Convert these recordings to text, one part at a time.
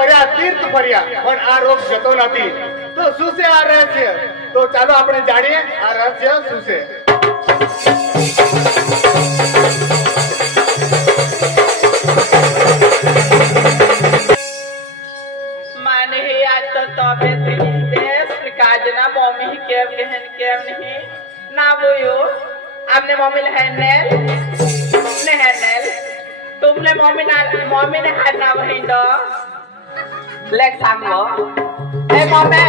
કર્યા તીર્થ ફર્યા પણ આ રોગ જતો નથી તો શું છે આ રહસ્ય તો ચાલો આપણે જાણીએ આ રહસ્ય શું છે माने ही आज तो तबियत ही बेस काजना मम्मी ही केव नहीं ना बोयो आपने मम्मी ने हैंडल ने हैंडल तुमने मम्मी ने हाथ ना वहीं दो लेग सांगो ए मम्मी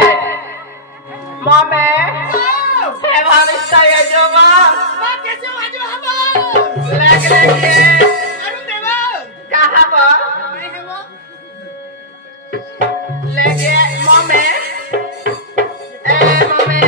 ए भाभी साया जो माँ कैसे वाजो हम लेग ये अरुण देवा कहाँ बा लेगे मम्मी ए मम्मी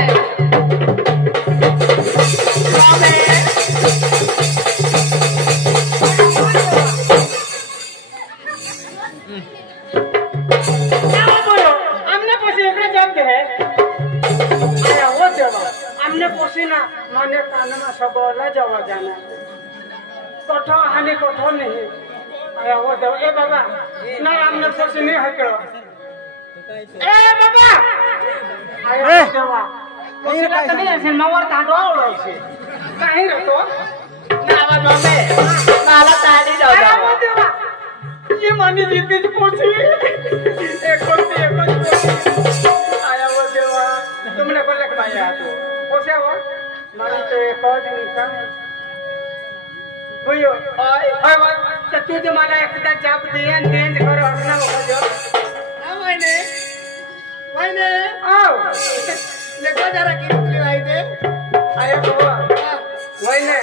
हमने पोसीना माने कानमा सबला जावा जाना कोठो हानि कोठो नहीं आया वो दो ए बाबा ना हमने पोसीनी हकरो ए बाबा आया देवा पोसीना तनी ऐसे नवर ताडो आवलो छे काहे रतो नावा मम्मी नाला ताडी दो वो देवा ये मानी जीती ज पोसी एक आया वो देवा तुमने बोले के भाई आ तो पोसे वो मानी तो कोज निकल भइयो ओय तो तू जो मला एकदा जाप दिया चेंज करो हसना हो जो हां मैंने आओ लेको जरा की निकली भाई दे आया बाबा मैंने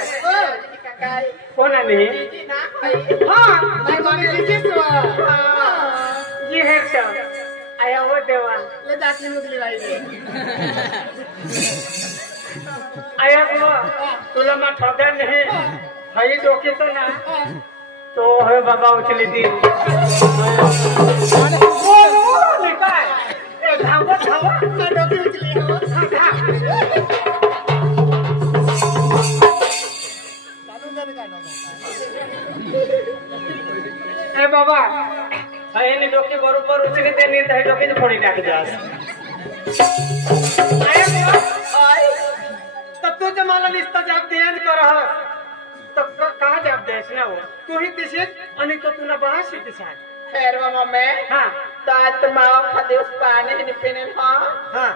काकाई कोण नहीं ना हां मैं कोणी लिखिस ये हेरता आया वो देवा ले दाखली निकली भाई दे आया बाबा तुला मा ठगा नहीं हई डोके तो ना तो है बाबा उचली दी ओ निकाय ए धावा ना डोके उचली हो ए बाबा हई ने डोके बरोबर उचली दे नहीं तो डोके जो फोड़ी टाक जास आया बाबा ओय तब तू जमाला लिस्ट जाप ध्यान कर तो कहा जाप देस ना वो तू ही दिसे आणि तो तुला बहास ही दिसाय खैर मम्मी हां तात माव खदेस पानी नि पिने हां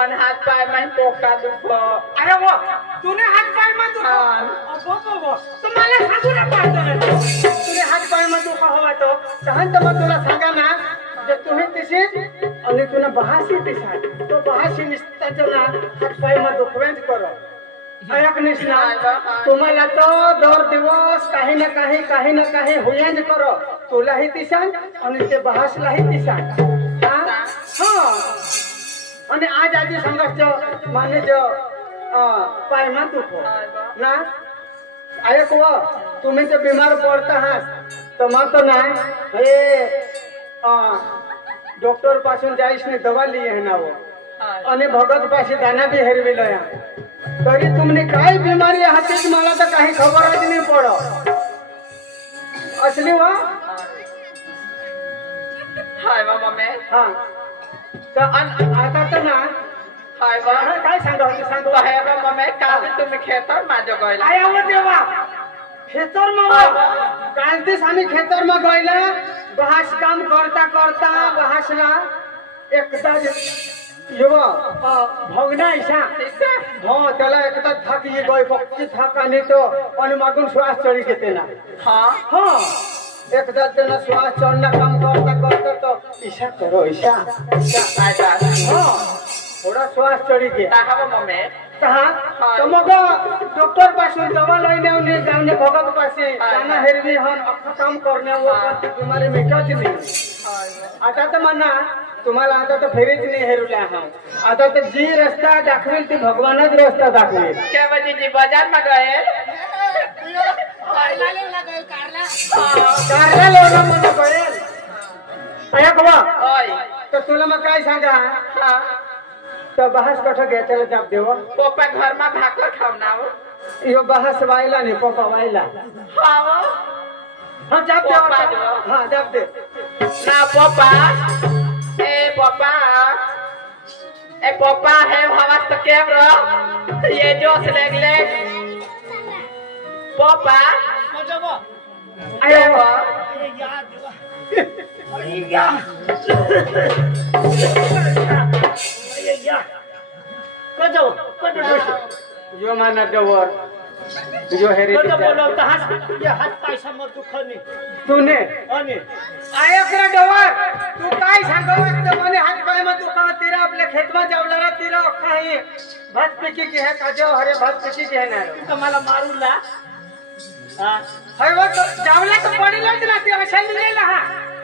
और हाथ पाय में पोका दुखो अरे वो तूने हाथ पाय में दुखो वो तुम्हाला सांगू ना पाहतो ना तूने हाथ पाय में दुखो हवा तो सहन तर मग तुला सांगा ना जे तू ही दिसे आणि तुला बहास ही दिसाय तो बहास ही निस्ता ना हात पाय में दुखवेंच करो एक निष्णा तुम्हाला तो दर दिवस काही ना काही होयंज करो तुला ही दिसान आणि ते बहासला ही दिसान हां आणि आज आजी संघर्ष माने जो पाय में दुखो ना आया को तुम्ही जर बीमार पड़ता आहात तर मग तो ना हे डॉक्टर पासून जाईस ने दवा लिए है ना वो आणि भगत पाशी दाना भी हेरविलो या तरी तुमने काय बीमारी हाती मला तर काही खबरच नाही पडो असली वा हाय मम्मी हां तर आता तर ना हाय वा काय सांगू हाय मम्मी काल तुम्ही खेतर माझ्या गयला आया हो देवा खेतर में काल दिस आम्ही खेतर में गयला बहास काम करता बहासला एकदा युवा भोगना ऐसा हाँ त्याला एकदा थक ये गई पक्की थक आणि तो आणि मागून श्वास चढ़ी घेते ना हाँ एकदा त्याला श्वास चढ़ना काम करता तो ईशा करो ईशा हाँ थोड़ा श्वास चढ़ी गया मम्मी कहा तो मग डॉक्टर पासून दवा लईने जाऊन भगत पाशी जाना हेरवी हन अख्खा काम करण्यावर बीमारी मिटत नाही आता तर म्हणा तुम्हाला आता तर फेरीच नाही हेरुल्या आहात आता तर जी रस्ता दाखवेल ती भगवानच रस्ता दाखवेल क्या बजे जी बाजार में गए कारला लोना मध्ये गएल आया कवा तर तुला मग काय सांगा तो बहास कठ घेतला जाप देव पप्पा घर में भाकर खावनाव यो बहास वायला नहीं पप्पा वायला हाँ हाँ जाप देव हाँ जाप दे ना पप्पा ए पप्पा है हवा तो कैमरा ये जोश लगले पप्पा आयो यो माना डवर यो हेरी बोलो हात पैसा मग तू खनी तूने आणि आया करा डवर तू काय सांगव एकदम आणि हात पाय में तू का तेरा आपल्या खेत में जावला तेरा काही भात पिकी की है काजो हरे भात पिकी की है ना तू मला मारून ला हा हाय वो जावला तो पडीलाच ना ते अशा लिहिलेला हा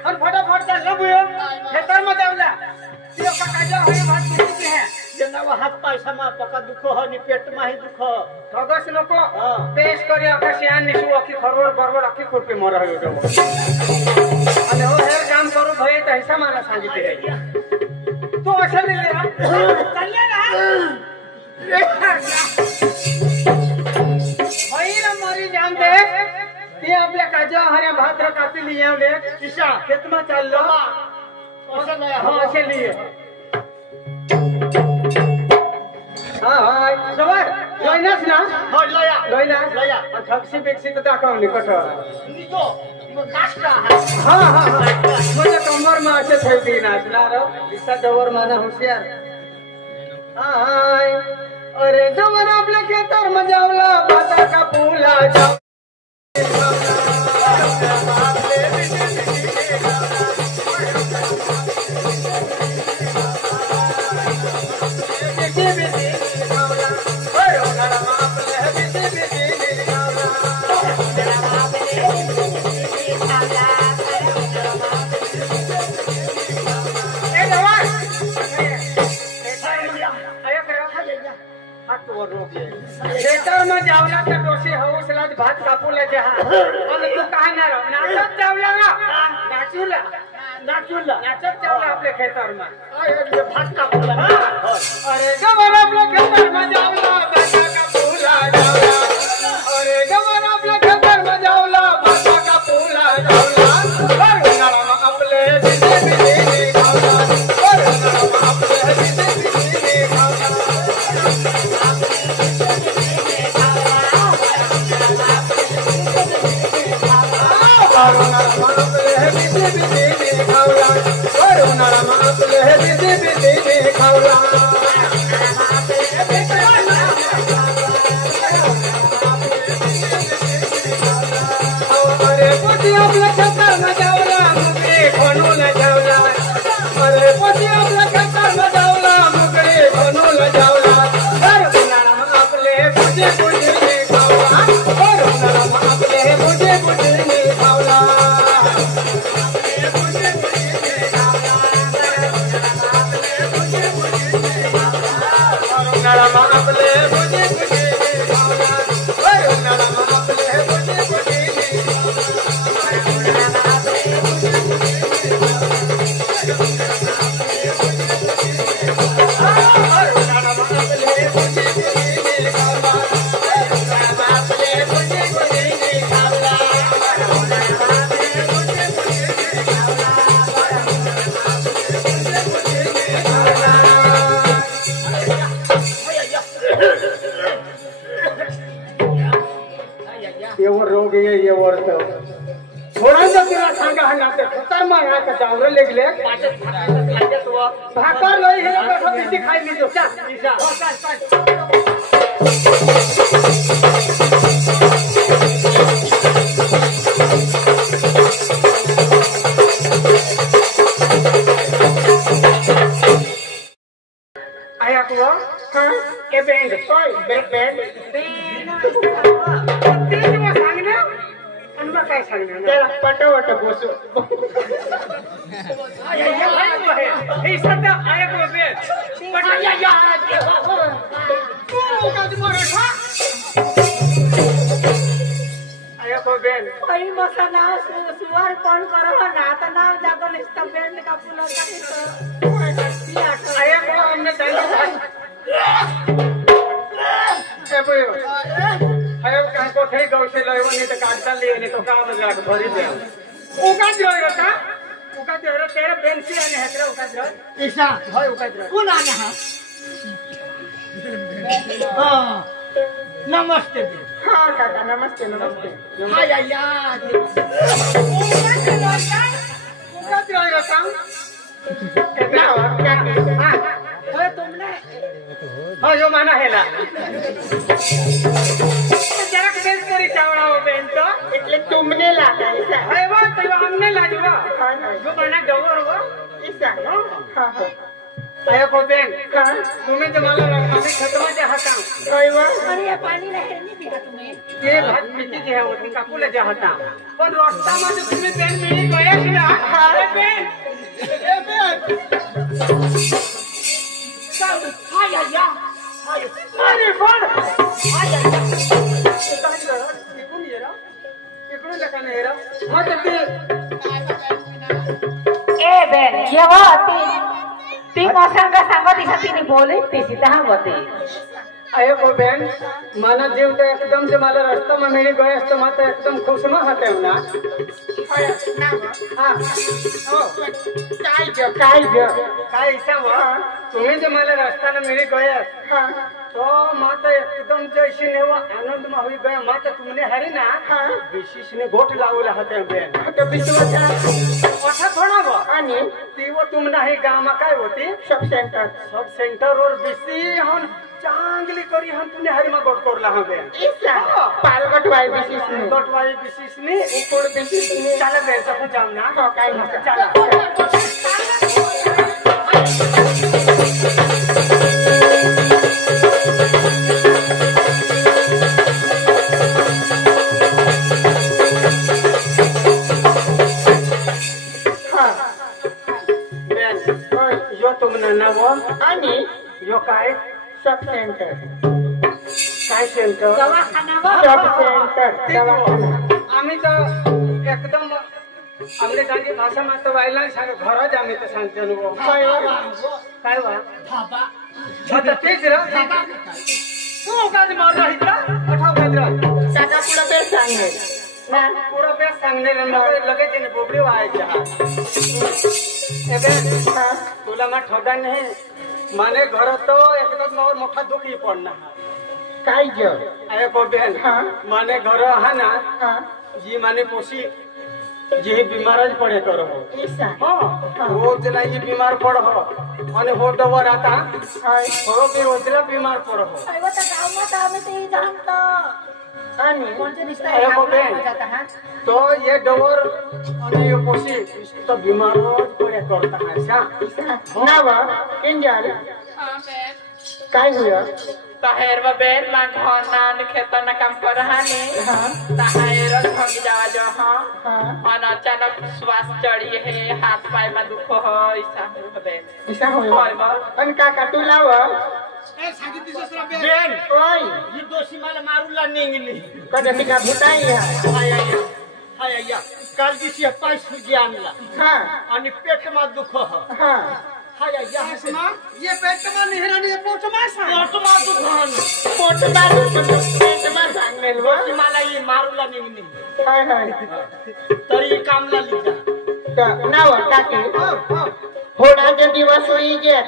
आणि फटाफट चाललो बुयो खेतर में जावला ते का काजो हरे भात पिकी की है जेना हात पैसा मा पका दुख हो नि पेट मा ही दुख ठगस नको पेश करी आकाशियान निसु अखी खरवड बरवड अखी खुरपी मर हो डवर आणि हो हे काम करू भय त हिसा मला सांगितले आहे तू अशा लिहिलेला चालले ना होईला मरी जान दे ते आपल्या काजो हरे भात र कापी लियावले किसा खेत में चाललो असं नाही हां असे लिए हाय जवर लोइनास ना हो लया लोइनास लया ठगसी बिक्सी तर दाखव निकट निको नाश्ता हां म्हणजे कमर में असे थई नाचला रो दिसा जवर माना होशियार हाय अरे जवर आपल्या खेतर में जावला बाता का फूला जाव खेतर में जावला तर डोशी हौसला भात कापूला जहा आणि तू काय ना रो नाचत जावला ना नाचूला नाचत जावला आपल्या खेतर में भात कापूला अरे जवर आपल्या खेतर में जावला बाता का फूला जावला अरे जवर आपल्या खेतर में जावला बाता का फूला जावला उन्हाळा आपले बिजे बिजे खावला उन्हाळा आपले बिजे बिजे खावला एवर रोग ये एवर तो थोड़ा सा तेरा सांगा हंगाते खतर में यहाँ का चावल ले गले भाकर लई है तो सब इसी खाई लीजो क्या ईसा आया को हां ए बैंड ओए बैंड तेरे में सांगना अनवा काय सांगना त्याला पटवट बसू या हे सध्या आया को बेट या तू का मराठा आया को बेट कोई मसाला सुवार पण करो ना आता नाव जागो निस्ता बेंड का फुला का आया को हमने दही बोयो आया का को थे गौ से लयो नहीं तो काटता ले नहीं तो काम लगा भरी दे ओ का दियो का उकात रे तेरे बेंची आणि हेकरा उकात रे ऐसा होय उकात रे कौन आने हा हाँ नमस्ते जी हाँ काका नमस्ते नमस्ते हाय यार उकात रे रकाम ना हो, क्या हां होय तुमने हो यो माना हेला जरा बेंच करी चावड़ा हो बेंच तो એટલે तुमने लागा ऐसा होय वो तो हमने लाजवा हाँ हाँ यो माना डवर हो ऐसा हाँ हाँ आया को बेन हाँ तुम्हें जो माला आम्ही खतमा जे हाता होय वा अरे या पाणीला हे नाही पिका तुम्ही ये भात पिकी जे है वो कापूला जे हाता पण रस्ता मध्ये तुम्ही बेन मिळी गयस ना अरे बेन ए बेन हाय या हाय अरे कोण हाय इकडून ये रा इकडून लका नाही रा मग ते ए बेन येवा ती मोसंग सांगत तिने बोले ती सीधा होते आयो को बेन माना जीव तो एकदम से माला रास्ता में मिली गयस तो माता एकदम खुश में हाते हो ना होय ना हो हां हो काय ऐसा हुआ तुम्हें जो मला रास्ता में मिली गयस हाँ तो माता एकदम जैसे ने वो आनंद में हुई गया माता तुमने हरी ना हाँ विशेष ने गोट लावला होते बेन तो विश्वास अच्छा थोड़ा वो आणि ती वो तुम नाही गांव में काय होती सब सेंटर सब सेंटर और बिसी हन चांगली करी हन तुमने हरी में गोट करला हो बेन ऐसा पालगट वाई विशेष ने गोटवाई विशेष ने उकोड विशेष ने चला बेन सब जाम ना हो काय नाही चला यो तुमने ना वो आणि यो काय सब सेंटर काय सेंटर दवाखानावर सब सेंटर दवाखाना आम्ही तर एकदम आमले गांधी भाषा में तो वायला सांग घरच आम्ही तर सांगते नु होय वा काय वा थापा आता तेच रा तू काय मार रही था उठाव गंद्रा काका पुढे बेस सांगे ना पूरा बेस सांगणे लगे तेने बोबडी व्हायच्या एबे हाँ तुला मा ठोदा नाही माने घर तो एकदम मोर मोठा दुखी पडना काय आय को बेन हाँ माने घर हा ना हाँ जी माने पोसी जी बीमार ज पड़े करो ऐसा हाँ रोजला ये बीमार पड़ हो आणि हो डवर आता होय हो भी रोजला बीमार पड़ हो अरे तर गावात आम्ही ते जाणतो आणि कोणते दिसतं अरे बापरे. हा तो ये डवर आणि ये पोसी तो बीमार रोज पड़े करता है सा ना वा इंजल हाँ बेन काय हुआ ताहेरवा बेन मा घर ना खेतन ना काम कर रहानी हाँ ताहेर भंग जावा जो हाँ हाँ और अचानक श्वास चढ़ी है हाथ पाय में दुख हो ऐसा हो बेन ऐसा हुआ होय बा आणि काका तू लाव ए सांगितली दुसरा बेन बेन ओय ही दोषी मला मारूला निघली कधी का भुताई हाय या काल दिवशी पाय सुजी आणला हा आणि पेट मा दुख हो हा हाय या हसमा ये पेट में निहरानी ये पोट में सा पोट मा दुख पोट में सांगेल व दोषी मला ही मारूला निघली हाय हाय तरी कामला लिहिला नाव टाके होडाचे दिवस होई जे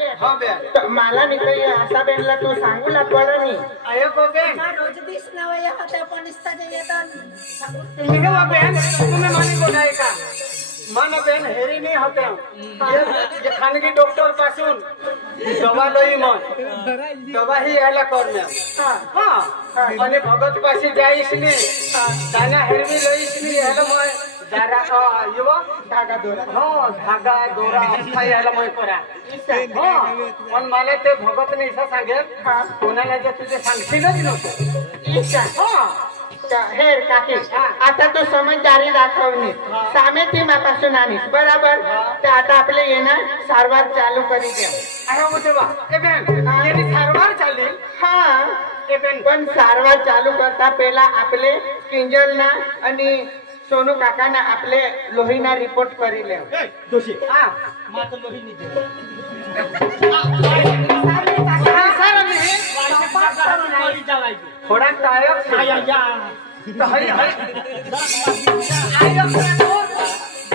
मला निकळी असा बेनला तू सांगू लागला नाही आयो को बेन रोज दिस नवया होत्या पण इस्ताच्या येतात तुम्ही हे बेन तुम्ही माने को नाही का मन बेन हेरी नाही होते ये खानगी डॉक्टर पासून दवा लई मन दवा ही याला करण्या हां आणि भगत पाशी जाईस नी दाना हेरवी लईस नी याला मय जरा युवा धागा दोरा हो धागा दोरा असा याला मय करा हो पण मला ते भगत ने असं सांगेल कोणाला जे तुझे सांगशीलच नको हो हेर काकी आता तू समजदारी दाखवली सामे ती मापासून आणीस बराबर तर आता आपले येणं सारवार चालू करी द्या अरे होते बा ए बेन येणी सारवार चालली हा ए बेन पण सारवार चालू करता पहिला आपले किंजल ना आणि सोनू काका ना आपले लोहीना रिपोर्ट करी ले दोषी हा माता लोही निघली थोडा टायक हाय या हाय हाय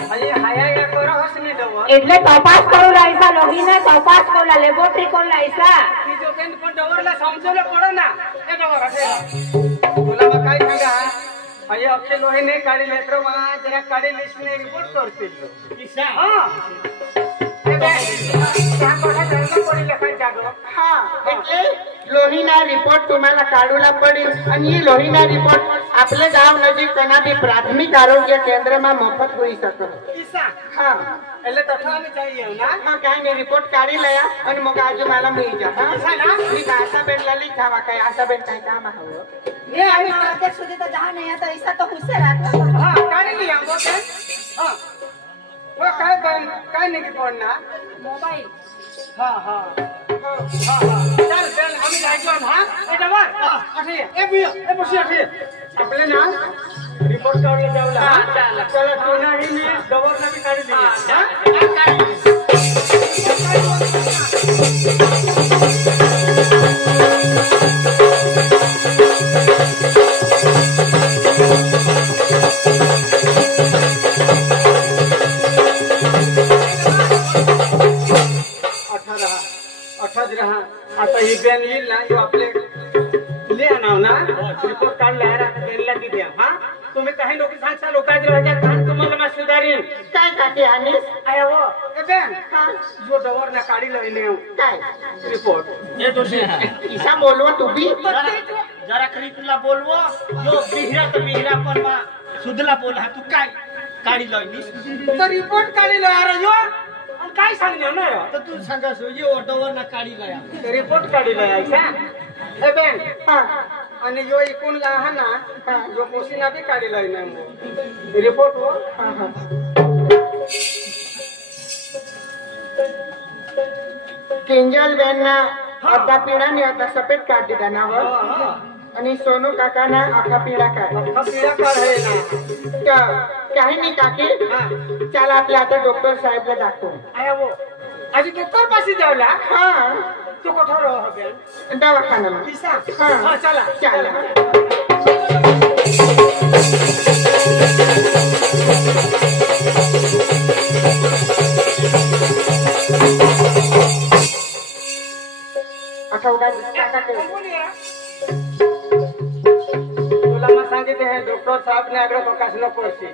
ભાઈ હાયા કરો હસને દવા એટલે તપાસ કરું લાઈસા લોહીને તપાસ કરું લેબોરેટરી કરું લાઈસા ત્રીજો કેન પણ ડવરલા સમજોલે પડો ના એ ડવર હશે બોલામાં કાઈ सांगा ભાઈ અક્ષય લોહીને કાઢી લેત્રોમાં જરા કાઢી લિસ્ટને રિપોર્ટ કરતી ઈસા હા ત્યાં કોઠા ધર્મ પડી લખાઈ જાગો હા એટલે લોહીના રિપોર્ટ तुम्हाला કાઢવા પડી અને એ લોહીના રિપોર્ટ આપણે ગામ નજીકના બી પ્રાથમિક આરોગ્ય કેન્દ્રમાં મફત હોઈ શકે ઈસા હા એટલે તઠાને चाहिए ना હા કાઈ ને રિપોર્ટ કાઢી લયા અને મગ આજે માલા મળી જા હા ઈ આશાબેન લલી ખાવા કઈ આશાબેન કઈ કામ આવો ये अभी तक सुधी तो जहाँ नहीं आता ऐसा तो खुद से रहता हाँ काढ़ी लिया बोले हाँ वो काय नहीं की पढ़ना मोबाइल हाँ हाँ हाँ हाँ चल चल हम जाएंगे हाँ ए डबर अठी ए बिया ए बसी अठी अपने ना रिपोर्ट कर ले जाओला हाँ चल चल तू ना ही ने डबर ना भी काढ़ी लिया हाँ काढ़ी आता ही बॅन येईल ना यो आपले ले आणाव ना रिपोर्ट कार्ड लायरा बेनला दी द्या हा तुम्ही काही लोक सांगता लोकांच्या वाट्यात कान तुम्हाला मा सुधारीन काय काके आणि आया वो ए बॅन जो डवर ना काढी लईने काय रिपोर्ट ये दोषी ईशा बोलवा तू बी जरा करी तुला बोलवो जो बिहरा तर बिहरा पण मा सुधला बोला तू काय काढी लावली तर रिपोर्ट काढी लया यो आणि काय सांगणार ना यो तर तू सांगा सोजी ऑटोवर ना काढी लाया रिपोर्ट काढी लया का ए बॅन हा आणि यो इकून लहा ना जो पोसीना बी काढी लईने रिपोर्ट हो हा हा किंजल बेन ना अर्धा पिढा ने आता सफेद काढ दिला ना वर आणि सोनू काका ना आखा पिढा काढ पीड़ा कर है ना काही नाही काकी चला आपल्या आता डॉक्टर साहेबला दाखवू आया वो आज डॉक्टर पासी जावला हा तू कोठा रहो बेन दवाखान्यात पिसा हाँ। हाँ चला चला आठवडा काका के तुला मग सांगितले हे डॉक्टर साहेब ने आग्रह प्रकाश न पडशी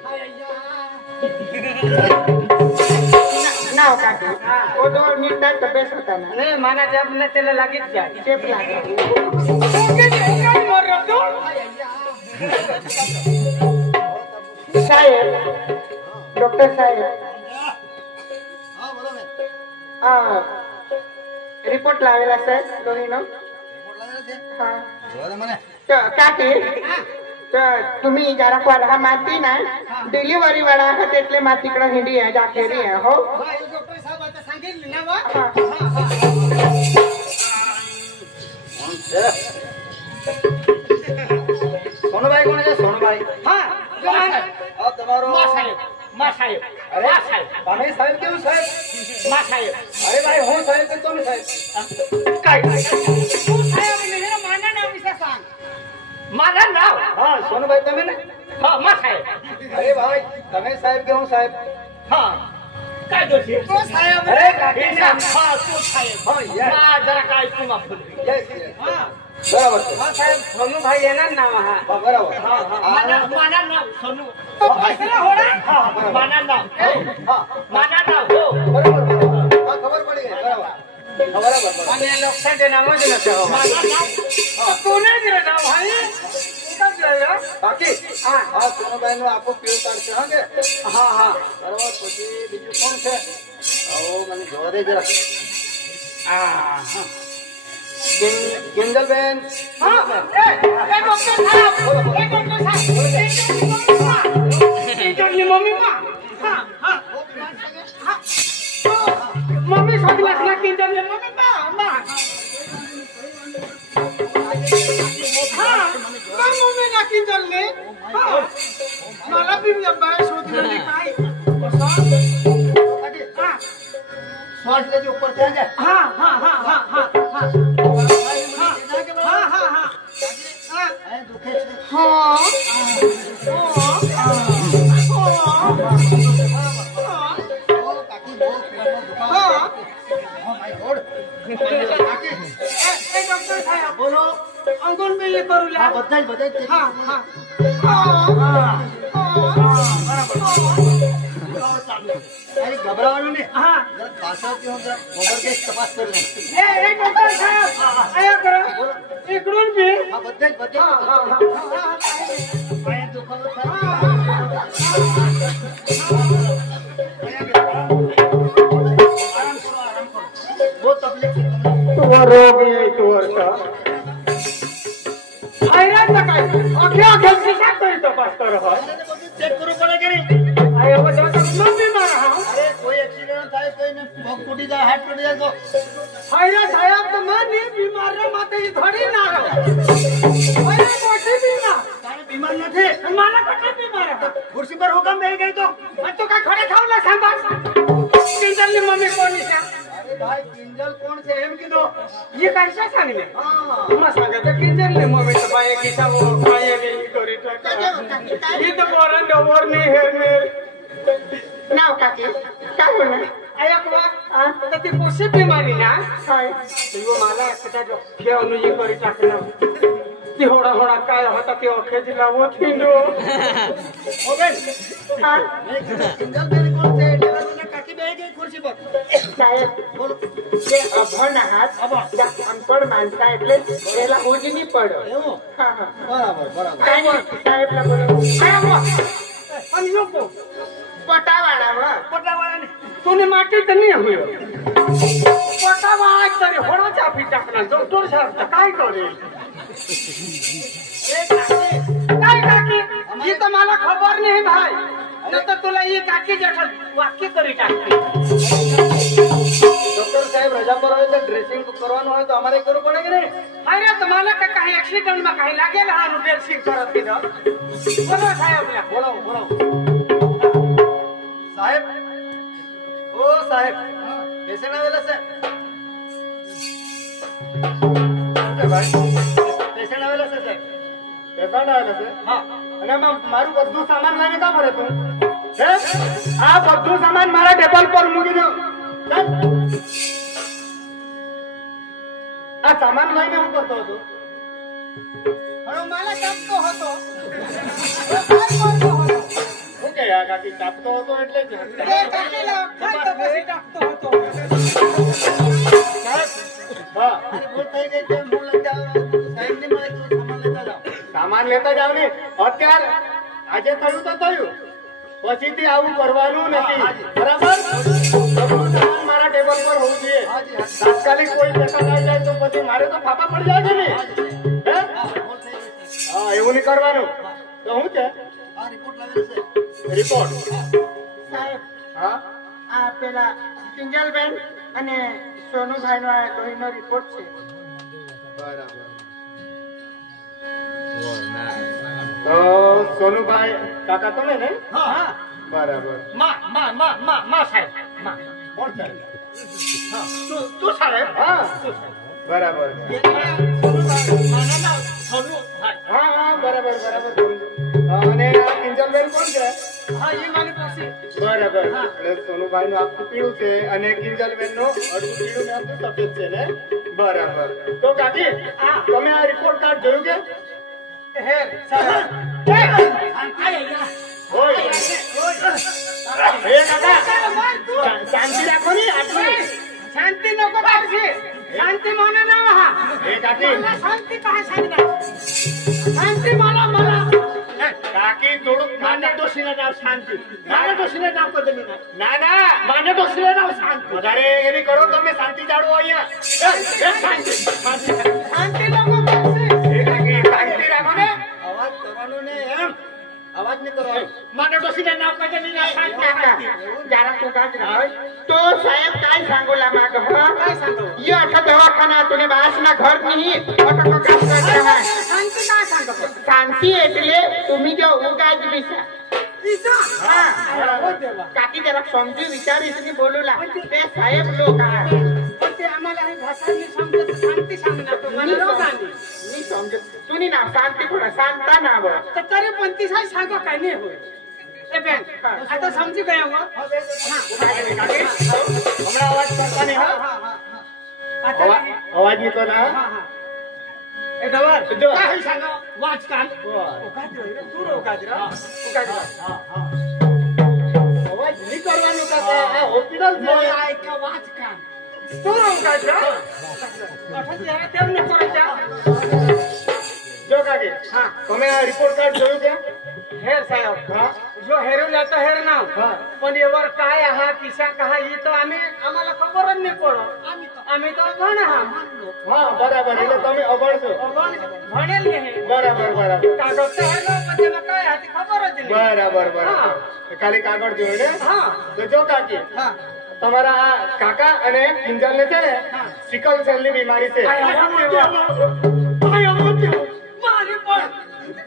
नाव काकी ओ दो नीट तब्येत होता ना नाही माना जब न त्याला लागीच जा चेप लागला साहेब डॉक्टर साहेब रिपोर्ट लावेला सर लोहीनो हा काकी तुम्ही जरा कोणा माती ना डिलिव्हरी वाला आहात એટલે માં तिकडे हिंडी आहे जाखेरी आहे हो डॉक्टर साहेब आता सांगितले ना वा सोनूबाई कोण आहे सोनूबाई હા તમારો માં સાહેબ અરે સાહેબ તમે સાહેબ કેવું સાહેબ માં સાહેબ અરે ભાઈ હું સાહેબ કે તમે સાહેબ काय तू साहेब ने माना नाव विषय सांग माझा नाव हा सोनूबाई તમે ને હા માં સાહેब અરે ભાઈ તમે સાહેબ કે હું સાહેબ હા काय दोषी तो साहेब अरे काकी हा तू साहेब हो या जरा काय तुम्हा फुल यस हा बरोबर हा साहेब सोनू भाई येणार ना हा बरोबर हा माना नाव सोनू तो पैसा होडा हा माना नाव हा माना नाव हो बरोबर हा खबर पडी गई बरोबर बरोबर आणि लोकशाहीचे नाव दिलं ते हो माना नाव तू नाही दिलं नाव भाई कब दिलं बाकी हा હા સોનોબાઈ નું આપો પીળ કાઢશે હા કે હા હા બરોબર પછી બીજું કોણ છે આવો મને જોવા દે જરા કિંજલબેન હા એ ડોક્ટર સાહેબ એ ડોક્ટર સાહેબ ટીચરની મમ્મી માં હા હા હા મમ્મી સાંભળ્યા ના ટીચરની મમ્મી માં માં હા મમ્મી ના ટીચરને હા मला भी बाय शोधले काय हा શ્વાસ લેજો ઉપર ત્યાં જાય हा हा हा हा हा हा हा हा हा દુખે છે हा हाँ माय गॉड डॉक्टर साहब बोलो अंगूर में ये करू ला बदल हाँ हाँ अरे घबरावानो नहीं हाँ जरा पासावरती होऊन जरा गोबर गॅस तपास कर ले डॉक्टर साहब आया करा इकडून बी हा बदल हाँ हाँ हाँ पाय दुखावत आराम करो वो तकलीफ रोग आहे तो वर्षा हैराण ना काय अख्या अख्या दिशा करी तपास कर चेक करू पड़े कि नहीं आया वो तो न बीमार हा अरे कोई एक्सीडेंट થાય कोई ने पग टूटी जाए हाथ टूट जाए तो हैराण साहेब तो मैं नहीं बीमार रे माते ही थोड़ी ना रहो अरे कोठी बीमार तारे बीमार નથી माला कोठी बीमार है कुर्सी पर हुकम दे गई तो मैं तो का खड़े खाऊ ना सांबास किंजल ने मम्मी कोणी છે अरे भाई किंजल कौन से एम की दो ये कैसा सांगले हां तुम्हा सांगत किंजल ने मम्मी तो बाय किसा वो काय नाही करी टाका ये तो बोरन डोर नाही हेरने नाव काकी काय होणार आया कुवा तर ती कोशी बीमारी ना काय तो मला एकटा जो के अनुजी करी टाकलं ती होडा होडा काय होता ते ओखेज लावो थिंडो हो गई हा किंजल मेरे कौन से ड्राइवर ने काकी बैठ गई कुर्सी पर साहेब बोलो ते अभण आहात ज्या अनपड माणसा એટલે એલા ઓજની પડો એવું હા હા बराबर काय नाही साहेबला बोलव आया वो आणि लोको पटावाळा पटावाळा ने तूने माटी तर नाही होय पटावाळा तरी होडा चापी टाकला डॉक्टर साहेब तर काय करेल काय काकी ये तो मला खबर नाही भाई न तर तुला ये काकी जठल वाक्य करी टाकते डॉक्टर साहेब रजा पर आए तो ड्रेसिंग करवानो है तो हमारे करू पड़ेगा नहीं अरे तुम्हाला का काही ऍक्सिडेंट में काही लागेल हा ड्रेसिंग करत तिथं बोलो साहेबला बोलाओ साहेब ओ साहेब कैसे ना वेला से भाई कैसे ना वेला से साहेब पैसा डाले છે हाँ અને મારું બધું સામાન લઈને કા ભરે તું હે આ બધું સામાન મારા ટેબલ પર મૂકી દો ચાલ આ સામાન લઈને હું કરતો હતો હવે મારા કાપતો હતો હું કે આ કાકી કાપતો હતો એટલે જ એ કાકીલા ખાઈ તો પછી કાપતો હતો हाँ अरे भूल થઈ ગઈ છે હું લઈ જાવ સાહેબ ને મળે તો સામાન લેતા જાવ સામાન લેતા જાવ ને અત્યારે આજે થયું તો થયું પછીથી આવું કરવાનું નથી બરાબર બધું સામાન મારા ટેબલ પર હોવું જોઈએ તાત્કાલિક કોઈ પેશન્ટ આવી જાય તો પછી મારે તો ફાફા પડી જાય છે ને હે ભૂલ થઈ ગઈ છે હા એવું નહીં કરવાનું તો શું છે આ રિપોર્ટ લાવેલ છે રિપોર્ટ સાહેબ હા આ પેલા કિંજલબેન અને સોનુભાઈનો આ લોહીનો રિપોર્ટ છે બરાબર તો સોનુભાઈ કાકા તમે ને हाँ हाँ બરાબર माँ साहेब माँ કોણ સાહેબ तू साहेब હા બરાબર હા હા બરાબર અને આ કિંજલબેન કોણ છે हाँ ये माने कुर्सी બરાબર એટલે સોનુભાઈ નું આખું પીળું છે અને કિંજલબેન નું અડધું પીળું ને અડધું સફેદ છે ને બરાબર તો કાકી તમે આ રિપોર્ટ કાર્ડ જોયું કે हेर साहेब ઓય એ કાકા શાંતિ રાખો ને આટલી शांती नको पाहिजे शांती मला ना हा એ કાકી मला शांती काय सांगणार शांती मला કાકી થોડુંક માને ડોસીને નામ શાંતિ માને ડોસીને નામ બદલી ના ના માને ડોસીને નામ શાંતિ વધારે એની કરો તમે શાંતિ જાળવો અહીંયા शांती नको पाहिजे એ કાકી શાંતિ રાખો ને અવાજ કરવાનો ને એમ અવાજ ને કરવાનો માને ડોસીને નામ બદલી ના શાંતિ जरा कुठं राहाय तो साहेब काय सांगू लागा काय सांगू ये अठा दवाखाना तुने बासना घर नाही अठा तो काम करत राहाय शांती काय सांगतो शांती એટલે तुम्ही जो उगाच बिसा हा काकी जरा समजू विचारीस बोलूला ते साहेब लोक आहे पण ते आम्हाला हे भाषांनी समजत शांती सांगणार तुम्हाला रोगाने मी समजत तुम्ही ना शांती थोडा शांता नाव तर तरी पण ती सांगा काय नाही होय એ બેન આ તો સમજી ગયા હું હમણાં અવાજ કરતા નહીં હા અવાજ નીકળો ના એ દવાર જો કાઈ સાનો વાંચ કાન અવાજ નહીં કરવાનું કાકા આ હોસ્પિટલ છે વાંચ કાન તું ઉકાદરા અઠા તેમ ન કરે ત્યાં જો કાકી હા તમે આ રિપોર્ટ કાર્ડ જોયું કે હેર સાહેબ હા જો हेरू लेता हेर ना હા पण एवर काय हा किसा कहा ये तो आम्हाला खबर જ નહીં પડો आम्ही तो कोण हा હા બરાબર એટલે તમે અભણ છો ભણેલ નહીં બરાબર બરાબર કાગળ તો હેલો પછી काय હતી ખબર જ નહીં બરાબર બરાબર ખાલી કાગળ જોયું ને હા તો જો કાકી હા તમારા આ કાકા અને કિંજલ ને છે ને સિકલ સેલ ની બીમારી છે મારી પણ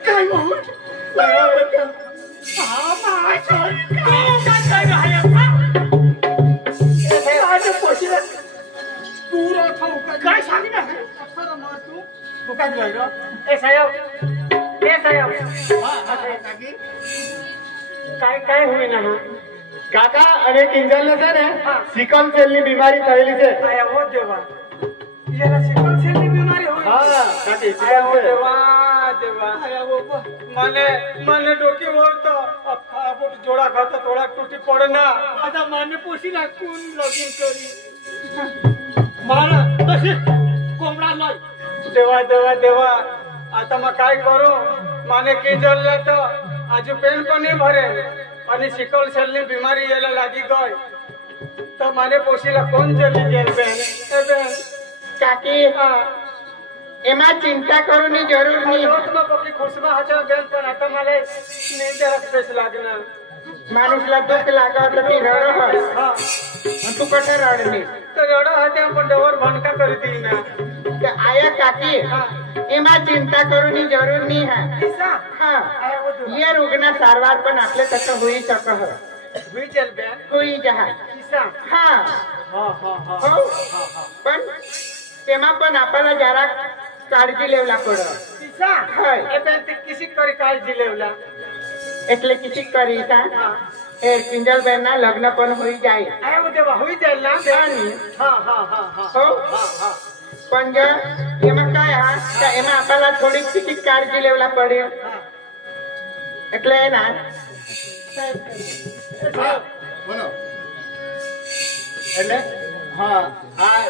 કઈ હું કાકા અને કિંજલ ને છે ને સિકલ સેલ ની બીમારી થયેલી છે હા કાકી સિકલ સેલ મને ડોકી વળતો જોડા ખાતા થોડા તૂટી પડે ના आता મને પૂછી ના કોણ લગીન કરી મારા કોમડા લઈ દેવા आता मग काय करू माने किंजल तो आजू पेन पण नाही भरे आणि सिकल सेल ની બીમારી यायला लागी गई तो माने पोशीला कोण चली गेल बेन ए बेन કાકી એમાં ચિંતા કરવાની જરૂર નહીં मग आपली खुशबा हाच्या बेन पण आता मला नाही जरा स्पेस लागणार माणूसला दुःख लागत ती रड હોય हा અને તું કટે રડની તો રડો hatte પણ ડવર ભણકા કરી દી ના કે આયા કાકી એમાં ચિંતા કરવાની જરૂર નહીં હા किसा હા आया वो दो ये रुग्ण सारवार पण आपले तसं होई शकत हुई चल बेन होई जहा किसा हा हा हा हा हो पण तेव्हा पण आपल्याला जरा काळजी लेवला पड किसा हाय. ए बेन ते किसी करी काळजी लेवला એટલે किसी करी सा એ કિંજલ બેન ના લગ્ન પણ હોઈ જાય आया वो देवा हुई चल ना आणि हा हा हा हा हो हा हा पण जर એમાં काय हा तर એમાં आपल्याला थोडी किती काळजी लेवला पडे એટલે ના બોલો એટલે હા આ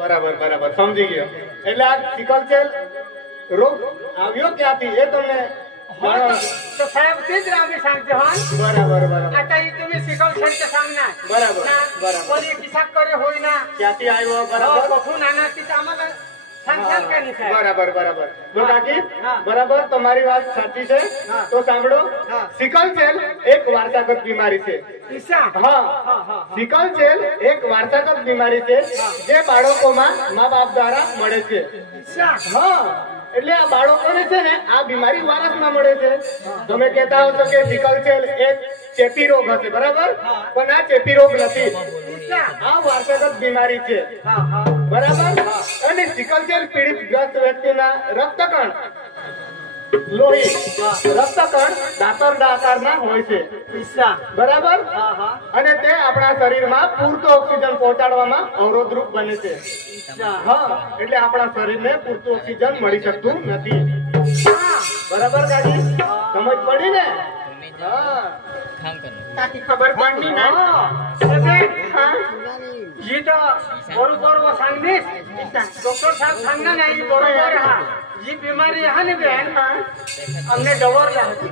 બરાબર બરાબર સમજી ગયો એટલે આ સિકલ સેલ રોગ આવ્યો ક્યાંથી એ તમને तो साहेब तेच आम्ही सांगते हा બરાબર બરાબર आता ही तुम्ही शिकव शर्ट सांगणार बरोबर, बरोबर. कोणी किसा करे होईना ક્યાંથી આવ્યો બરાબર बघून आणा तिथं आम्हाला सांगशाल का नाही साहेब બરાબર બરાબર જો કાકી હા. બરાબર તમારી વાત સાચી છે હા. તો સાંભળો હા. સિકલ સેલ એક વારસાગત બીમારી છે किसा હા હા હા સિકલ સેલ એક વારસાગત બીમારી છે જે બાળકોમાં મા બાપ દ્વારા મળે છે किसा હા એટલે આ બાળકોને છે ને આ બીમારી વારસમાં મળે છે તમે કહેતા હો છો કે સિકલ સેલ એક ચેપી રોગ હશે બરાબર પણ આ ચેપી રોગ નથી किसा આ વારસાગત બીમારી છે हा हा બરાબર અને સિકલ સેલ પીડિત ગ્રસ્ત વ્યક્તિના રક્તકણ લોહી રક્તકણ દાતરડા આકારના હોય છે किसा બરાબર हा हा અને તે આપણા શરીરમાં પૂરતો ઓક્સિજન પહોંચાડવામાં અવરોધરૂપ બને છે किसा હા એટલે આપણા શરીરને પૂરતું ઓક્સિજન મળી શકતું નથી બરાબર કાકી સમજ પડી ને હા તાકી ખબર પડની ના હા ही तर बरोबर व सांगलीस डॉक्टर साहेब सांगा नाही बरोबर हा ही बिमारी आहे ना बेन हमने डवरला होती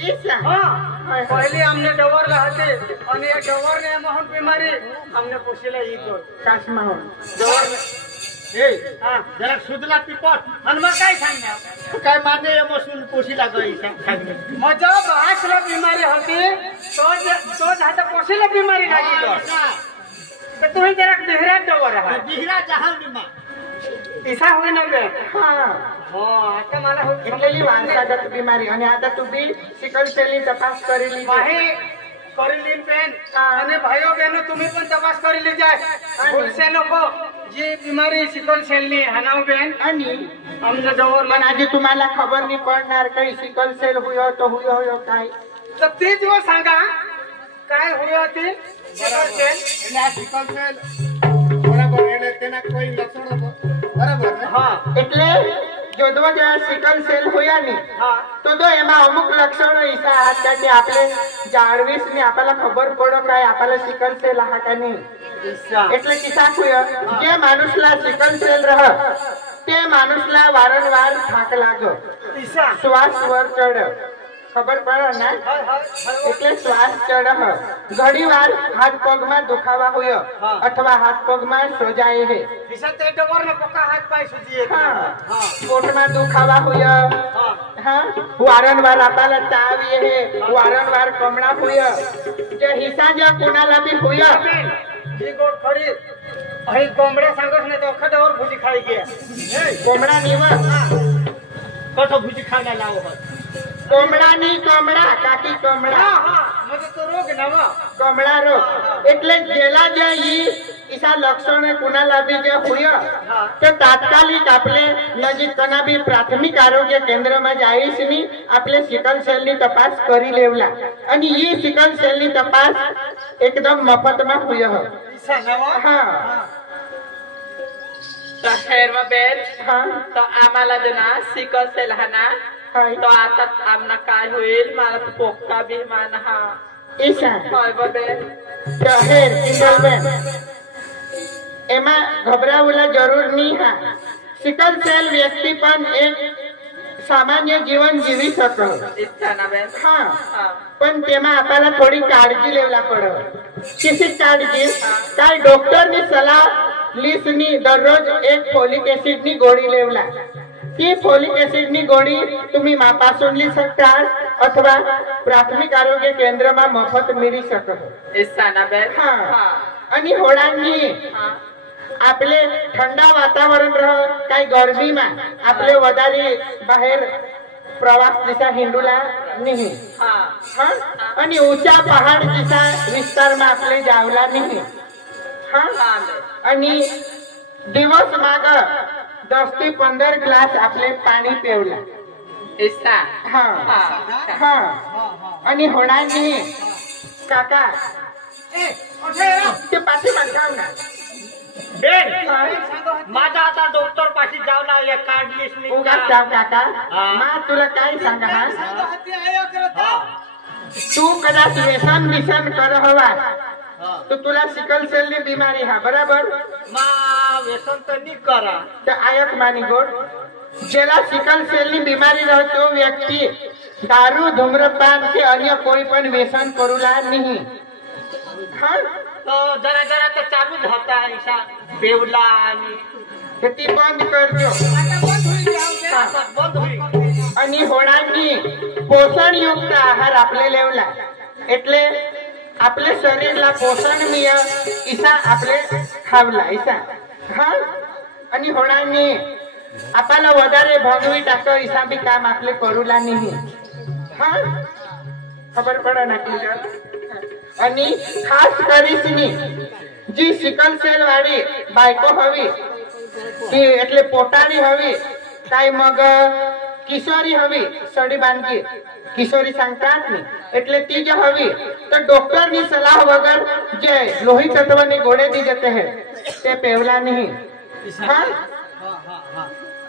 ઈસા हाँ पहले हमने डवरला होते आणि या डवर ने मोहन बिमारी हमने पोशीला ही तो કાશમાં हो डवर ए हा जरा सुधला पिपट आणि मग काय सांगणार काय मागे एमोशन पोशीला गई मजा बासला बिमारी होती तो झाता पोशीला बिमारी लागी तो तर तुम्ही जरा बिहऱ्यात डवर आहात बिहरा जहाल बिमा तिसा होय ना बे હા हो आता मला हो એટલે ઈ વારસાગત બીમારી અને आता तुम्ही સિકલ સેલની તપાસ કરેલી છે माही करेलीन पेन आणि भाईओ बहनो तुम्ही पण तपास करेली जाय भूलसे नको जी बिमारी सिकल सेलनी हनाव बेन आणि हमने डवर पण આજે तुम्हाला ખબર નહીં પડનાર કઈ સિકલ સેલ હુયો તો હુયો હોય काय तर ते जेव्हा सांगा काय होया ते બરાબર એને તેના કોઈ લક્ષણો બરાબર ને હા એટલે જોધવા જે સિકલ સેલ હોયા ની હા તો એમાં અમુક લક્ષણો ઈસા હતા કે આપણે જાણવીશ ને આપણાला ખબર પડો काय आपल्याला सिकल सेल हा का नाही એટલે કિસ્સા હોય જે માણસला સિકલ સેલ રહ તે માણસला વારંવાર થાક લાગો ઈશા શ્વાસ वर ચડ ખબર પડે ને એટલે શ્વાસ ચડ ઘણી વાર હાથ પગમાં દુખાવા હોય અથવા હાથ પગમાં સોજાય છે ઈશા તે ડબર ને પક્કા હાથ પાય સુજીએ હા પોટમાં દુખાવા હોય હા વારંવાર આપણાला તાવ ये वारंवार कमळा होय जे हिसा जे कोणाला बी होय ही गोड खरी अही कोंबड्या सांगस नाही तो खडावर भुजी खाई ગયા कोमळा निव कठो भुजी खायला लावो कोमळा नी कोमळा काकी कोमळा હા હા મને તો રોગ નવ कोमळा रोग એટલે જેલા જે ઈसा लक्षण कोणाला बी जे होय ते तात्कालिक आपले नजीकना बी प्राथमिक आरोग्य केंद्रमा जाईस नी आपले सिकल सेल नी तपास करी लेवला आणि ही सिकल सेल नी तपास एकदम मफत में होय ઈશા નવ हाँ तर हेरमा बेन हाँ तो आम्हाला जो ना सिकल सेल हा ना हाय तो आता आमना काय होईल मला तो पोक्का बी मान हा ईसा होय बेन शहर किंगलबेन एमा घबरावला जरूर नहीं है सिकल सेल व्यक्ति पण एक सामान्य जीवन जीवी सको इच्छा ना बेन हाँ हाँ पण तेमा आपल्याला थोडी काळजी लेवला पडो किसी काळजी काय डॉक्टर नी सलाह लीसनी दररोज एक फोलिक एसिड नी गोळी लेवला ती फोलिक एसिड नी गोळी तुम्ही मापासून ली सकता अथवा प्राथमिक आरोग्य केंद्र में मफत मिली सको इच्छा ना बेन हाँ हाँ आणि होळांनी हाँ आपले ठंडा वातावरण रह काही गर्मी में आपले वदारी बाहेर प्रवास दिशा हिंडूला नहीं हाँ हाँ आणि ऊंचा पहाड़ दिशा विस्तार में आपले जावला नहीं हाँ हाँ बेन आणि दिवस माग 10 ते 15 ग्लास आपले पाणी पेवला इच्छा हाँ हाँ हाँ आणि होणांनी काका ए ओठे ते पाठी मागाव ना बेन माझा आता डॉक्टर पाशी जाऊ लागले काढलीस मी उगाच जाव काका हा. मा तुला काय सांगा हा हाती आयो करता तू कदाच व्यसन विसन कर हवा हा तो तुला सिकल सेल नी बीमारी हा बराबर मा व्यसन तर नी करा तर आयक मानी गोड जेला सिकल सेल नी बीमारी रह तो व्यक्ति दारू धूम्रपान के अन्य कोई पण व्यसन करूला नहीं हाँ तो जरा जरा तर चालूच होता ईशा बेवला आणि तर ती बंद करतो आता बंद होईल आणि होणांनी पोषण युक्त आहार आपले लेवला એટલે आपले शरीरला पोषण मिय ईसा आपले खावला ईसा हा आणि होणांनी आपल्याला वधारे भोगवी टाको ईसा बी काम आपले करूला नाही हा खबर पडा ना तुझ्या आणि खास करीसनी जी सिकल सेल वाળી बायको हवी ती એટલે પોટાણી हवी काय मग किशोरी हवी सडी बांधकी किशोरी सांगतात नी એટલે ती जे हवी तर डॉक्टर नी सलाह वगर जे लोही तत्व ने गोळे दी जते है ते पेवला नहीं हाँ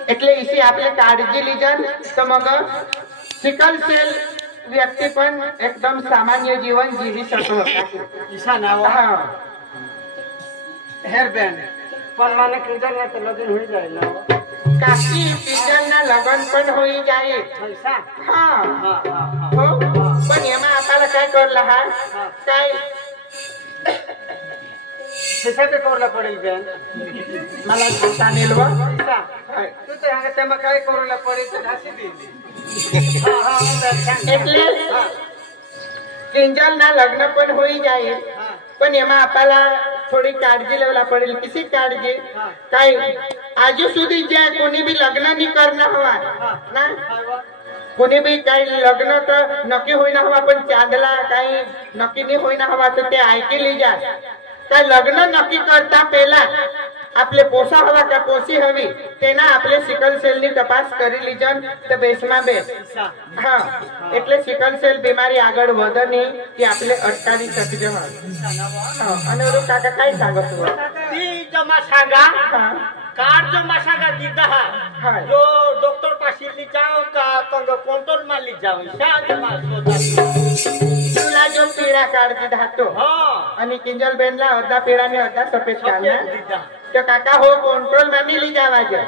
એટલે इसी आपले काळजी लीजन तर मग सिकल सेल व्यक्ति पण एकदम सामान्य जीवन जीवी शकतो ईशा नाव हाँ हेयर बैंड पण माने किंजल ना तर लगन होई जाईल ना काकी पिंजल ना लगन पण होई जाए ईशा हाँ हा हा हा हो पण एमा आपल्याला काय करला हा काय त्याच्यात करला पडेल बेन मला छोटा नेलवा ईशा तू तर ह्या तेमा काय करला पडेल तर धासी दिली हा हा बेन सांग એટલે કિંજલ ના લગ્ન પણ હોઈ જાય પણ એમાં આપણાला થોડી કાળજી લેવલા પડેલ किसी કાળજી કાઈ આજુ સુધી જે કોની બી લગ્ન ની કરના હવા ના કોની બી કાઈ લગ્ન તો નક્કી હોઈ ના હવા પણ ચાંદલા કાઈ નક્કી ની હોઈ ના હવા તો તે આઈકી લઈ જાય કાઈ લગ્ન નક્કી કરતા પહેલા आपले પોસા હવા કે પોસી હવી તેના આપણે સિકલ સેલની તપાસ કરી લીજન તો બેસમાં બેસ. હા, એટલે સિકલ સેલ બીમારી આગળ વધે નહીં કે આપણે અટકાવી શકીએ. હા, અને ઓલો કાકા કઈ सांगत तुला? ती जमा सांगा હા कार्ड जमा सांगा दीदा હા जो डॉक्टर पाशी ली जाओ का कंग कंट्रोल मा ली जाओ शा जमा सोदा तुला जो पीळा कार्ड દીધા તો हां અને કિંજલ બેનला અડધા પીળા ને અડધા સફેદ કાર્ડ ના दीदा તો કાકા હો કંટ્રોલ માં નહીં લઈ જવા જો.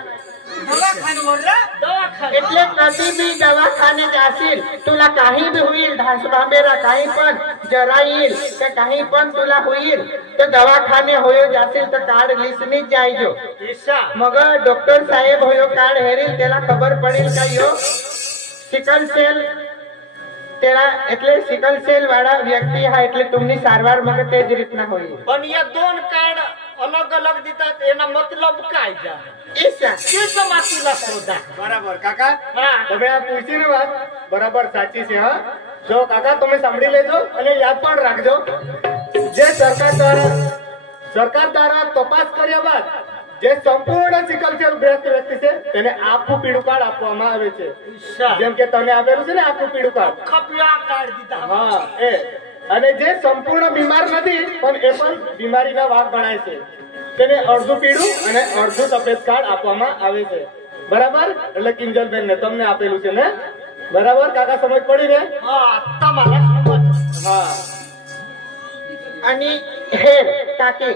दवाखाना बोलला दवाखाना એટલે કદી બી દવાખાને જાशील तुला काही बी होईल ढास बांबेरा काही पण जरा येईल કે काही पण तुला होईल તો દવાખાને હોયો જાशील તો કાર્ડ લીસની જ જાયજો. ईशा मग डॉक्टर साहेब होयो कार्ड हेरील त्याला खबर पडेल का यो सिकल सेल तेरा એટલે સિકલ સેલ વાળા વ્યક્તિ હા એટલે तुमनी सारवार मग તે જ રીતના होईल. पण या दोन कार्ड अलग अलग देतात એના मतलब काय जा ઈશા કે જमा तुला सोदा બરાબર કાકા હા તમે આ પૂછીને વાત બરાબર સાચી છે. હા, જો કાકા તમે સાંભળી લેજો અને યાદ પણ રાખજો. જે સરકાર દ્વારા તપાસ કર્યા બાદ જે સંપૂર્ણ સિકલ સેલ ગ્રસ્ત વ્યક્તિ છે તેને આખું પીળું કાર્ડ આપવામાં આવે છે. ईशा જેમ કે તને આપેલું છે ને આખું પીળું કાર્ડ. खपिया कार्ड दीदा હા, એ અને જે સંપૂર્ણ બીમાર નથી પણ એ પણ બીમારીના ભાગ ગણાય છે તેને અડધું પીળું અને અડધું સફેદ કાર્ડ આપવામાં આવે છે. બરાબર? એટલે કિંજલબેન ને તમને આપેલું છે ને? બરાબર કાકા, સમજ પડી ને? हां आता मला समज હા, आणि हे टाके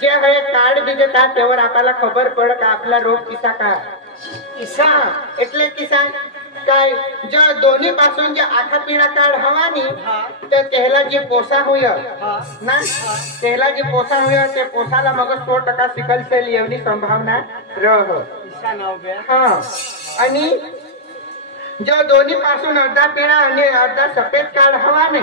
जे हे कार्ड दिले ता त्यावर आपल्याला खबर पड का आपला रोग किसा काय. ईशा એટલે કિસાન काय जो दोन्ही पासून जे आखा पीळा कार्ड हवानी तर त्याला जे पोसा होय ना त्याला जे पोसा होय ते पोसाला मग 100% सिकल सेल येवनी संभावना रह. ईशा नाव घ्या हा, आणि जो दोन्ही पासून अर्धा पीळा आणि अर्धा सफेद कार्ड हवाने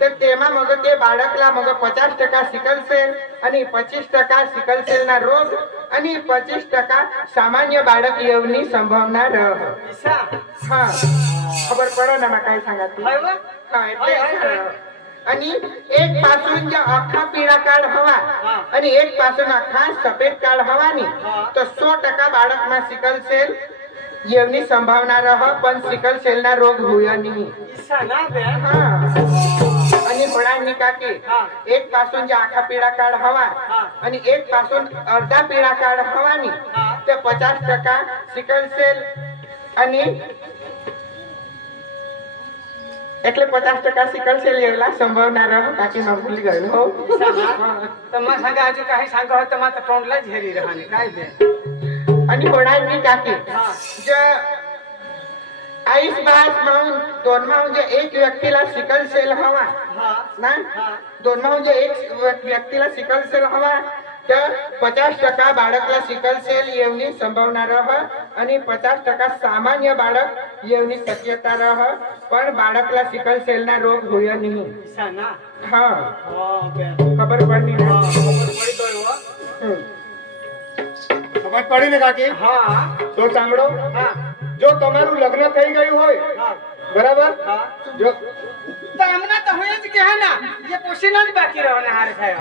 तर तेमा मग ते बाळकला मग 50% सिकल सेल आणि 25% सिकल सेल ना रोग आणि 25% सामान्य बाळक येवनी संभावना रह. ईशा हा, खबर पडो ना मग काय सांगा ती. हाय वा हा, એટલે आणि एक पासून जो अख्खा पीळा कार्ड हवा आणि एक पासून अख्खा सफेद कार्ड हवानी तो 100% बाळकમાં सिकल सेल येवनी संभावना रह पण सिकल सेल ना रोग होय नहीं. ईशा नाव घ्या हा, आणि होळांनी काकी एक पासून जे आखा पीळा कार्ड हवा आणि एक पासून अर्धा पीळा कार्ड हवानी ते 50% सिकल सेल आणि એટલે 50% સિકલ સેલ લેવલા સંભાવના રહ કાકી માં ભૂલી ગયો હો. તમારા સંગ આજુ કાંઈ सांगा होतं मात्र तोंडला झेरी राहणे काय बे आणि होळांनी काकी जे आईस बास म्हणून दोन म्हणजे एक व्यक्तीला सिकल सेल हवा ना दोन म्हणजे एक व्यक्तीला सिकल सेल हवा तर 50% बाळकला सिकल सेल येवनी संभावना रह आणि 50% सामान्य बाळक येवनी शक्यता रह पण बाळकला सिकल सेल ना रोग होय नहीं. ईशा ना हा, हो बे खबर पडली ना. खबर पડી ગયો હો સમજ પડી ને કાકી? હા તો સાંભળો. હા જો તમારું લગ્ન થઈ ગયું હોય હા બરાબર, હા જો તો આમના તો હોય જ કે હે ના ये पोशीना જ બાકી રહેવાના હાર થાય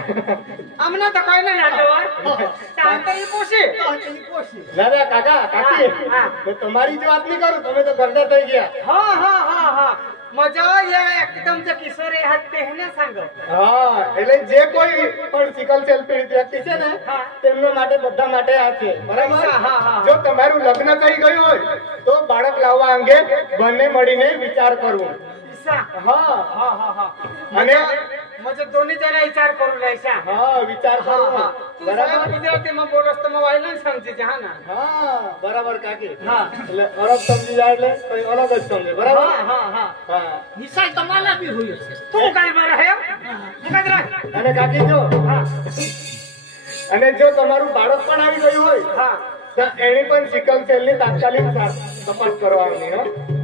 આમના તો કોઈ ના નાટો હોય તાંતે ઈ પોશી ના ના કાકા કાકી હા. મેં તમારી જ વાત નહીં કરું, તમે તો ઘરના થઈ ગયા. હા હા હા હા મજા ये एकदम જે કિશોરે હાથ પહેને सांगो હા, એટલે જે કોઈ પણ સિકલ સેલ પીડિત વ્યક્તિ છે ને હા. તેમના માટે બધા માટે આ છે. બરાબર? હા, હા, હા. જો તમારું લગ્ન થઈ ગયું હોય તો બાળક લાવવા અંગે બંને મળીને વિચાર કરવો. ईशा હા હા હા હા અને मजे दोन्ही जण विचार करू ईशा હા વિચાર હા કરવો. હા तू બરાબર? साहेब ગુજરાતીમાં બોલસ તો મોબાઈલ ન સમજી જા ના હા બરાબર કાકી. હા. એટલે અલગ સમજી જાય એટલે કોઈ અલગ જ સમજે. બરાબર? હા હા હા હા. નિશાળ તમારા બી હોય છે તું કાઈ મારે હે મુકાદરા અને કાકી જો હા અને જો તમારું બાળક પણ આવી ગયું હોય હા તો એની પણ સિકલ સેલની તાત્કાલિક તપાસ કરવાની. હો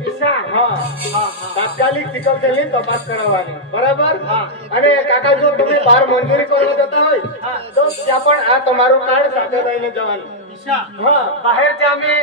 ईशा હા, હા હા તાત્કાલિક સિકલ સેલની તપાસ કરાવવાની. બરાબર? હા. અને કાકા જો તમે બહાર મંજૂરી કરવા જતા હોય હા. તો ત્યાં પણ આ તમારું કાર્ડ સાથે લઈને જવાનું. ईशा હા बाहेर जा मी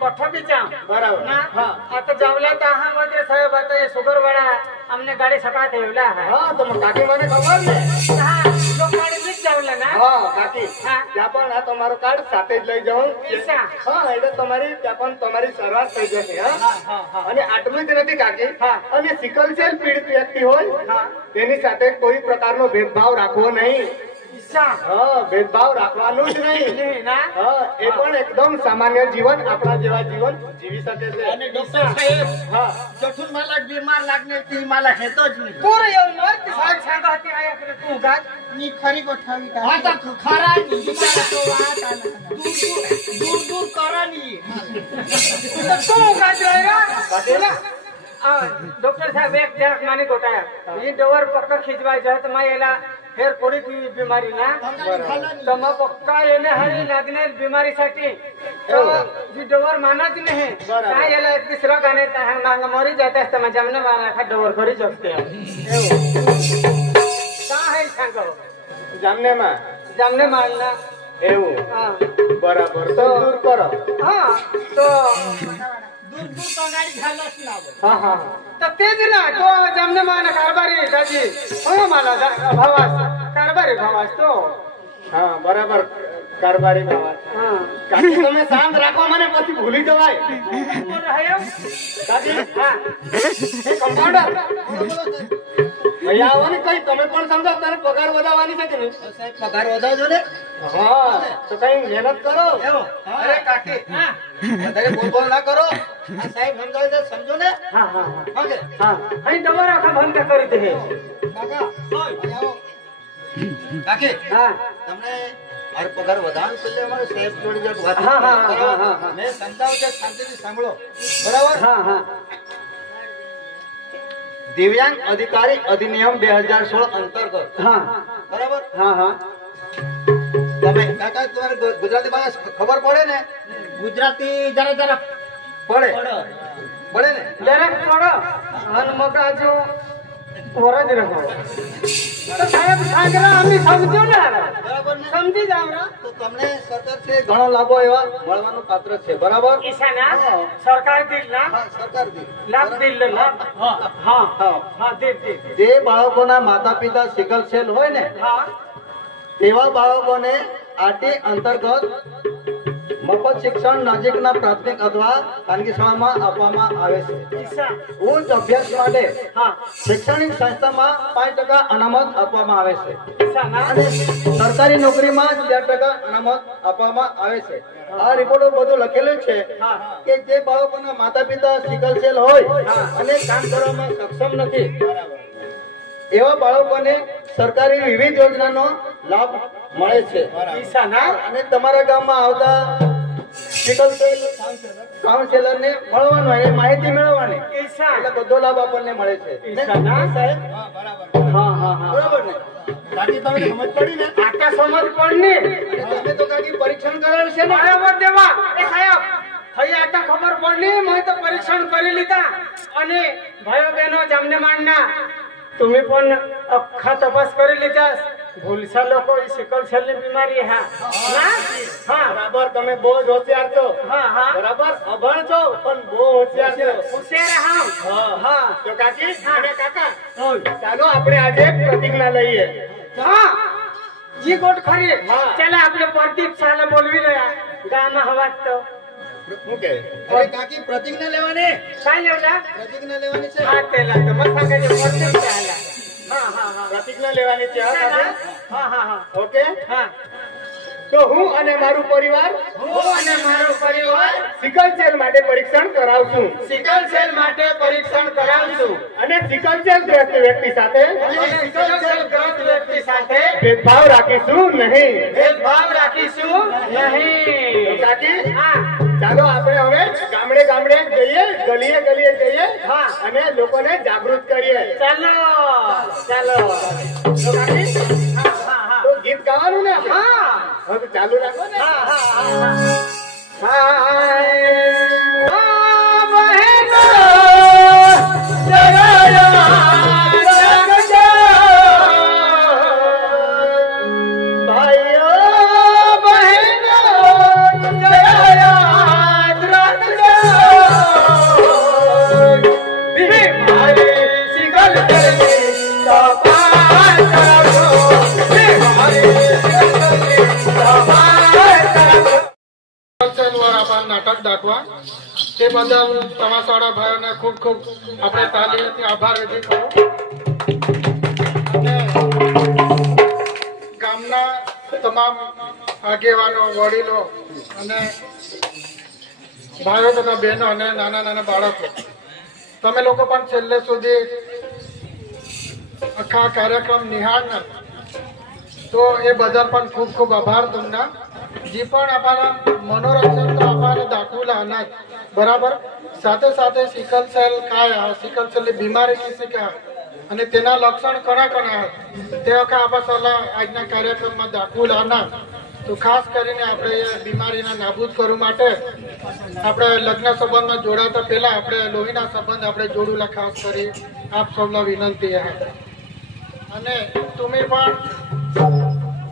कोठा बी जा બરાબર. ना હા आता जावला तर हा मध्ये साहेब आता हे शुगर वाला आमने गाडी सकाळ ठेवला आहे હા, તો કાકી મને ખબર ને. हा लोक गाडी मीच જાવલા ના હા કાકી હા. ત્યાં પણ આ તમારો કાર્ડ સાથે જ લઈ જાઉં ઈશા. હા એટલે તમારી ત્યાં પણ તમારી સારવાર થઈ જશે હા અને આટલું જ નથી કાકી હા. અને સિકલ સેલ પીડિત વ્યક્તિ હોય હા. તેની સાથે કોઈ પ્રકારનો ભેદભાવ રાખવો નહીં ઈશા. હા ભેદભાવ રાખવાનું જ નહીં નહીં ના હા એ પણ એકદમ સામાન્ય જીવન આપણા જેવા જીવન જીવી શકે છે અને ડોક્ટર સાહેબ હા જઠુન માલા બીમાર લાગને તી માલા હેતો જ નહીં તું એવું મત સાહેબ સાંગા હતી આયા કરે તું ગાત ની ખરી ગોઠવી કા હા તો ખરા ની બીમાર તો વાત આના દૂર દૂર કરાની તો તું ગાત રહ્યા ડોક્ટર સાહેબ એક જરાક માની ગોટાયા એ ડવર પક્કા ખીચવાય જાય તો માં એલા ફેર કોડી કી બીમારી ના તો માં પક્કા એને હરી લાગને બીમારી साठी તો જે ડવર માના જ નહીં તા એલા એક દીસરા ગાને તા માંગ મરી જાતા તો માં જમને વાના ખા ડવર કરી જકતે કા હે सांगो જામનેમાં જમને માલના એવું હા બરાબર તો દૂર કરો હા તો દૂર દૂર તો ગાડી ખાલસ લાવો હા હા તો તેજ ના તો જમને માના કારભારી દાદી हो माला भावास कारभारी भावास तो હા બરાબર કારભારી બાવા હા કાકી તમે શાંત રાખો મને પછી ભૂલી જવાય બોલ રહ્યો કાકી હા એ કમ્પાઉન્ડર અહીંયા આવો ને કઈ તમે પણ સમજો તારે પગાર વધારવાની છે કે નહીં સાહેબ પગાર વધારજો ને હા તો કઈ મહેનત કરો એવો અરે કાકી હા વધારે બોલ બોલ ના કરો આ સાહેબ સમજાવે છે સમજો ને હા હા ઓકે હા અહીં તમારા આખા બંધ કરી દે કાકા ઓય આવો કાકી હા તમને મારો પગાર વધારવાનો છે એટલે અમારે સાહેબ જોડે જક વાત હા, હા, હા, હા, હા. મેં સમજાવું છે શાંતિથી સાંભળો બરાબર હા હા દિવ્યાંગ અધિકારી અધિનિયમ 2016 અંતર્ગત હા બરાબર હા હા તમે કાકા તમારે ગુજરાતી ભાષા ખબર પડે ને ગુજરાતી જરા જરા પડે પડે ને જરાક પડો અને મગાજો વરજ રહો તો સાહેબ સાગરા અમે સમજો ને બરાબર ને સમજી જાવ રા તો તમને સરકાર છે ઘણો લાભો એવા મળવાનું પાત્ર છે બરાબર ઈશાના સરકાર દિલ ના હા સરકાર દી લાભ દિલ લાભ હા હા હા દિલ દિલ જે બાળકોના માતા પિતા સિકલ સેલ હોય ને હા તેવા બાળકોને આરટી અંતર્ગત મફત શિક્ષણ નજીકના પ્રાથમિક અથવા ખાનગી શાળામાં આપવામાં આવે છે ઈશા ઉચ્ચ અભ્યાસ માટે હા શૈક્ષણિક સંસ્થામાં 5% અનામત આપવામાં આવે છે ઈશાના અને સરકારી નોકરીમાં 4% અનામત આપવામાં આવે છે આ રિપોર્ટો બધું લખેલું છે હા કે જે બાળકોના માતા પિતા સિકલ સેલ હોય અને કામ કરવામાં સક્ષમ નથી એવા બાળકોને સરકારી વિવિધ યોજનાનો લાભ મળે છે ઈશાના અને તમારા ગામમાં આવતા સિકલ સેલ કાઉન્સિલરને મળવાનું અને માહિતી મેળવવાની ઈશા એટલે બધો લાભ આપણને મળે છે ઈશાના સાહેબ હા હા હા બરાબર ને કાકી તમને સમજ પડી ને આટા સમજ પડની અને તમે તો કાકી પરીક્ષણ કરેલું છે ને બરાબર દેવા એ સાહેબ થઈ આટા ખબર પડની મેં તો પરીક્ષણ કરી લીધા અને ભાઈઓ બહેનો જામને માનના तुम्ही पण अख्खा तपास કરી લીધા ભૂલસા લોકો એ સિકલ સેલ ની બીમારી હા ના હા બરાબર તમે બહુ જ હોશિયાર છો હા હા બરાબર અભણ છો પણ બહુ હોશિયાર છો હોશિયાર હા હા તો કાકી અને કાકા ચાલો આપણે આજે એક પ્રતિજ્ઞા લઈએ હા જી ગોટ ખરી હા. ચાલે આપણે પ્રદીપ સાલે બોલવી લયા ગામમાં હવાત તો શું કે અરે કાકી પ્રતિજ્ઞા લેવાની કાઈ લેવલા પ્રતિજ્ઞા લેવાની છે હા તેલા તો મત સાગે પ્રદીપ સાલે હા હા હા પ્રતિજ્ઞા લેવાની છે હા કાકી? હા હા હા ઓકે હા તો હું અને મારું પરિવાર હું અને મારો પરિવાર સિકલ સેલ માટે પરીક્ષણ કરાવશું સિકલ સેલ માટે પરીક્ષણ કરાવશું અને સિકલ સેલ ગ્રસ્ત વ્યક્તિ સાથે અને સિકલ સેલ ગ્રસ્ત વ્યક્તિ સાથે ભેદભાવ રાખીશું નહીં ભેદભાવ રાખીશું તો નહીં કાકી હા ચાલો આપણે હવે ગામડે ગામડે જઈએ ગલીએ ગલીએ જઈએ હા. અને લોકોને જાગૃત કરીએ ચાલો ચાલો તો કાકી હા હા હા તો ગીત ગાવાનું ને આપણે? હા હવે તો ચાલુ રાખો ને હા હા હા બહેનો ભાઈઓ બહેનો બીમારી સિકલ સેલ તપાસ કરો બીમારી वर आपण नाटक दाखवा ते बद्दल तमाशाळा भाईઓને ખૂબ ખૂબ આપણે તાલીઓથી આભાર વ્યક્ત કરો અને ગામના તમામ આગેવાનો વડીલો અને ભાઈઓ તથા બહેનો અને નાના નાના બાળકો તમે લોકો પણ છેલ્લે સુધી આખા કાર્યક્રમ નિહાળના તો એ બદલ પણ ખૂબ ખૂબ આભાર તમને जी पण आम्हाला मनोरंजन तर आम्हाला दाखवलं अनाज बराबर સાથે સાથે સિકલ સેલ काय आहे सिकल सेल बीमारी कशी काय आणि તેના લક્ષણ કણા કણા आहेत તે વખતે આપણે સલા આજના કાર્યક્રમમાં દાખવलं અનાજ તો ખાસ કરીને આપણે એ બીમારીને નાબૂદ કરવા માટે આપણે લગ્ન સંબંધમાં જોડાતા પહેલા આપણે લોહીના સંબંધ આપણે જોડુલા ખાસ કરી આપ સૌને વિનંતી आहे અને तुम्ही पण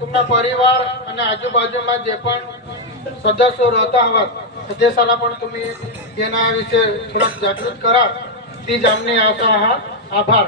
तुमना परिवार અને આજુબાજુમાં જે પણ સદસ્યો રહેતા હોય તે સાલા પણ तुम्ही એના વિશે થોડક જાગૃત કરા ती जामनी आशा आभार